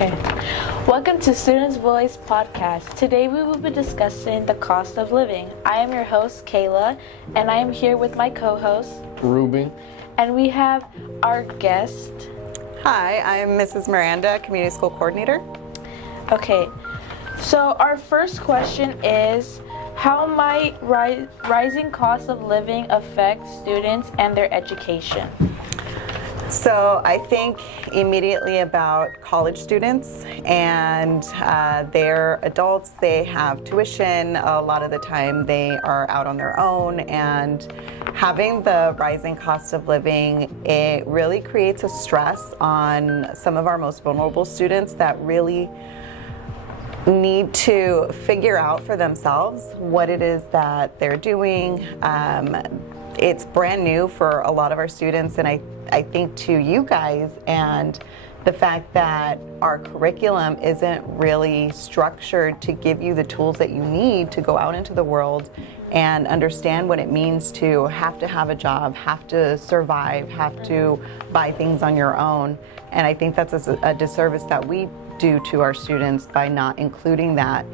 Okay. Welcome to Students' Voice Podcast. Today we will be discussing the cost of living. I am your host, Kayla, and I am here with my co-host, Ruben. And we have our guest. Hi, I'm Mrs. Miranda, Community School Coordinator. Okay, so our first question is, how might rising cost of living affect students and their education? So I think immediately about college students, and they're adults, they have tuition, a lot of the time they are out on their own, and having the rising cost of living, it really creates a stress on some of our most vulnerable students that really need to figure out for themselves what it is that they're doing. It's brand new for a lot of our students, and I think to you guys, and the fact that our curriculum isn't really structured to give you the tools that you need to go out into the world and understand what it means to have a job, have to survive, have to buy things on your own. And I think that's a disservice that we do to our students by not including that.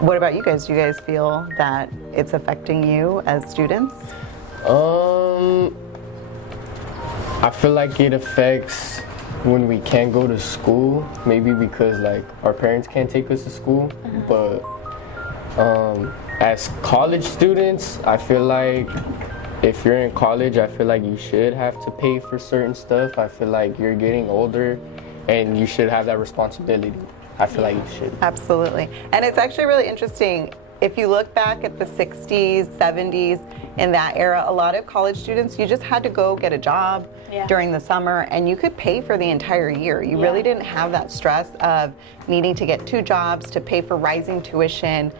What about you guys? Do you guys feel that it's affecting you as students? I feel like it affects when we can't go to school, maybe because like our parents can't take us to school, but as college students, I feel like if you're in college, I feel like you should have to pay for certain stuff. I feel like you're getting older and you should have that responsibility. I feel like you should. Absolutely. And it's actually really interesting. If you look back at the 60s, 70s, in that era, a lot of college students, you just had to go get a job during the summer and you could pay for the entire year. You really didn't have that stress of needing to get two jobs to pay for rising tuition.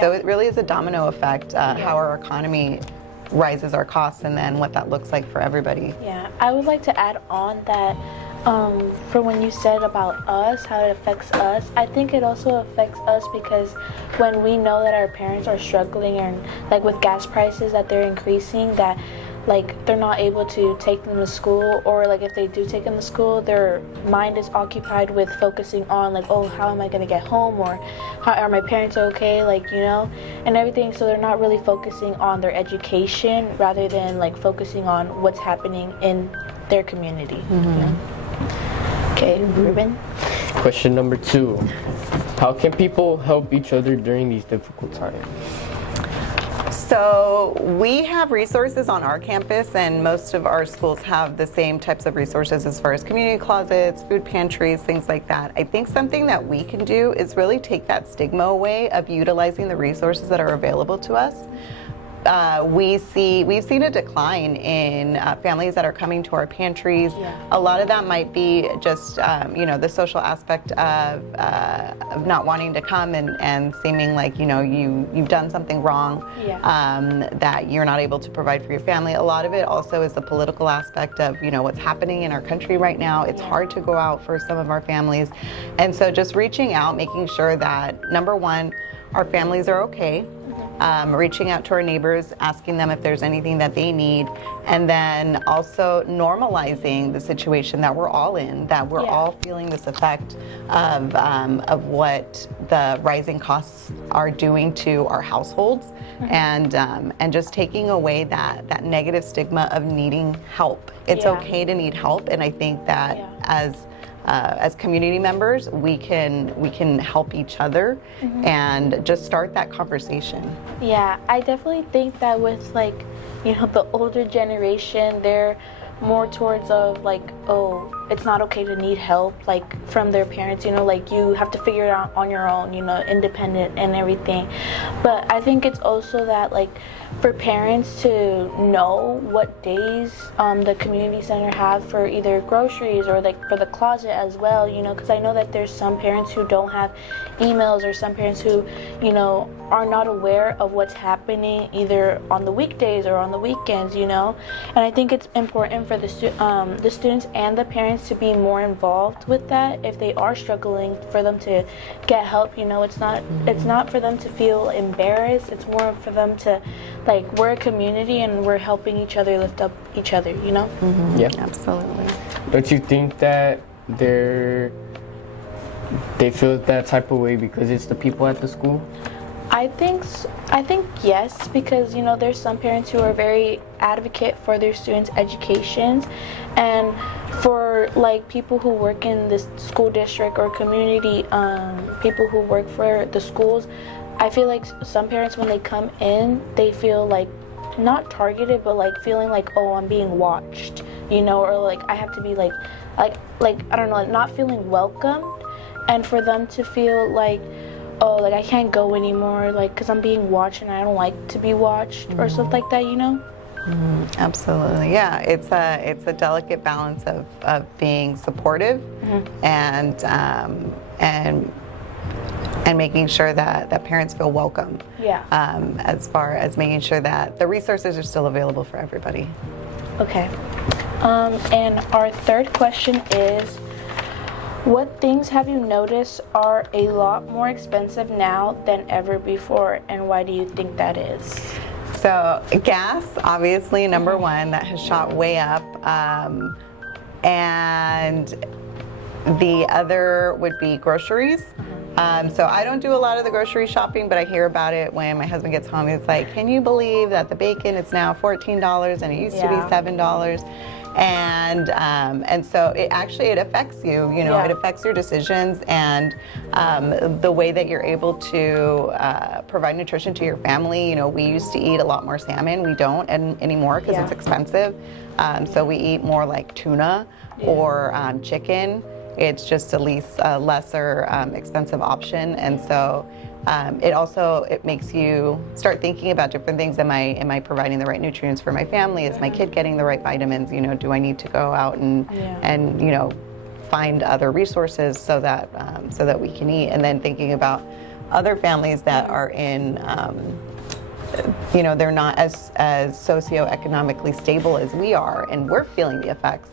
So it really is a domino effect, how our economy rises our costs and then what that looks like for everybody. Yeah, I would like to add on that for when you said about us, how it affects us, I think it also affects us because when we know that our parents are struggling and like with gas prices that they're increasing, that like they're not able to take them to school, or like if they do take them to school, their mind is occupied with focusing on like, oh, how am I going to get home, or how are my parents okay, like, you know, and everything. So they're not really focusing on their education rather than like focusing on what's happening in their community. You know? Okay, Ruben. Question number 2. How can people help each other during these difficult times? So we have resources on our campus, and most of our schools have the same types of resources as far as community closets, food pantries, things like that. I think something that we can do is really take that stigma away of utilizing the resources that are available to us. We've seen a decline in families that are coming to our pantries. A lot of that might be just the social aspect of not wanting to come and seeming like you've done something wrong, that you're not able to provide for your family. A lot of it also is the political aspect of what's happening in our country right now. It's hard to go out for some of our families, and so just reaching out, making sure that number one, our families are okay. Reaching out to our neighbors, asking them if there's anything that they need, and then also normalizing the situation that we're all in, that we're all feeling this effect of what the rising costs are doing to our households, and just taking away that negative stigma of needing help. It's okay to need help, and I think that as community members, we can help each other and just start that conversation. Yeah, I definitely think that with the older generation, they're more towards of like, oh, it's not okay to need help from their parents, like you have to figure it out on your own, independent and everything. But I think it's also that for parents to know what days the community center have for either groceries or for the closet as well, because I know that there's some parents who don't have emails, or some parents who are not aware of what's happening either on the weekdays or on the weekends, and I think it's important for the students and the parents to be more involved with that if they are struggling, for them to get help. It's not for them to feel embarrassed, it's more for them to we're a community and we're helping each other lift up each other, Yeah, absolutely. Don't you think that there they feel that type of way because it's the people at the school? I think yes, because you know there's some parents who are very advocate for their students' educations, and for like people who work in this school district or community, people who work for the schools, I feel like some parents when they come in, they feel like not targeted, but like feeling like, oh, I'm being watched, you know, or like I have to be like I don't know, like not feeling welcomed, and for them to feel like, oh, like I can't go anymore, like because I'm being watched and I don't like to be watched or something like that, you know. Absolutely, yeah. It's a delicate balance of being supportive and making sure that parents feel welcome. Yeah. As far as making sure that the resources are still available for everybody. Okay. And our third question is, what things have you noticed are a lot more expensive now than ever before, and why do you think that is? So gas, obviously, number one, that has shot way up. And the other would be groceries. So I don't do a lot of the grocery shopping, but I hear about it when my husband gets home. He's like, can you believe that the bacon is now $14 and it used to be $7? And so it affects you, you know, it affects your decisions and the way that you're able to provide nutrition to your family. You know, we used to eat a lot more salmon. We don't anymore because it's expensive. So we eat more like tuna or chicken. It's just a lesser expensive option. And so it makes you start thinking about different things. Am I providing the right nutrients for my family? Is my kid getting the right vitamins? You know, do I need to go out and you know, find other resources so that we can eat? And then thinking about other families that are in you know, they're not as socioeconomically stable as we are, and we're feeling the effects.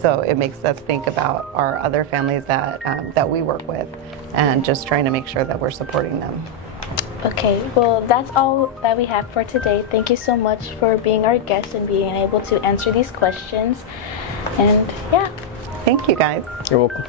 So it makes us think about our other families that we work with, and just trying to make sure that we're supporting them. Okay, well, that's all that we have for today. Thank you so much for being our guest and being able to answer these questions. And yeah. Thank you, guys. You're welcome.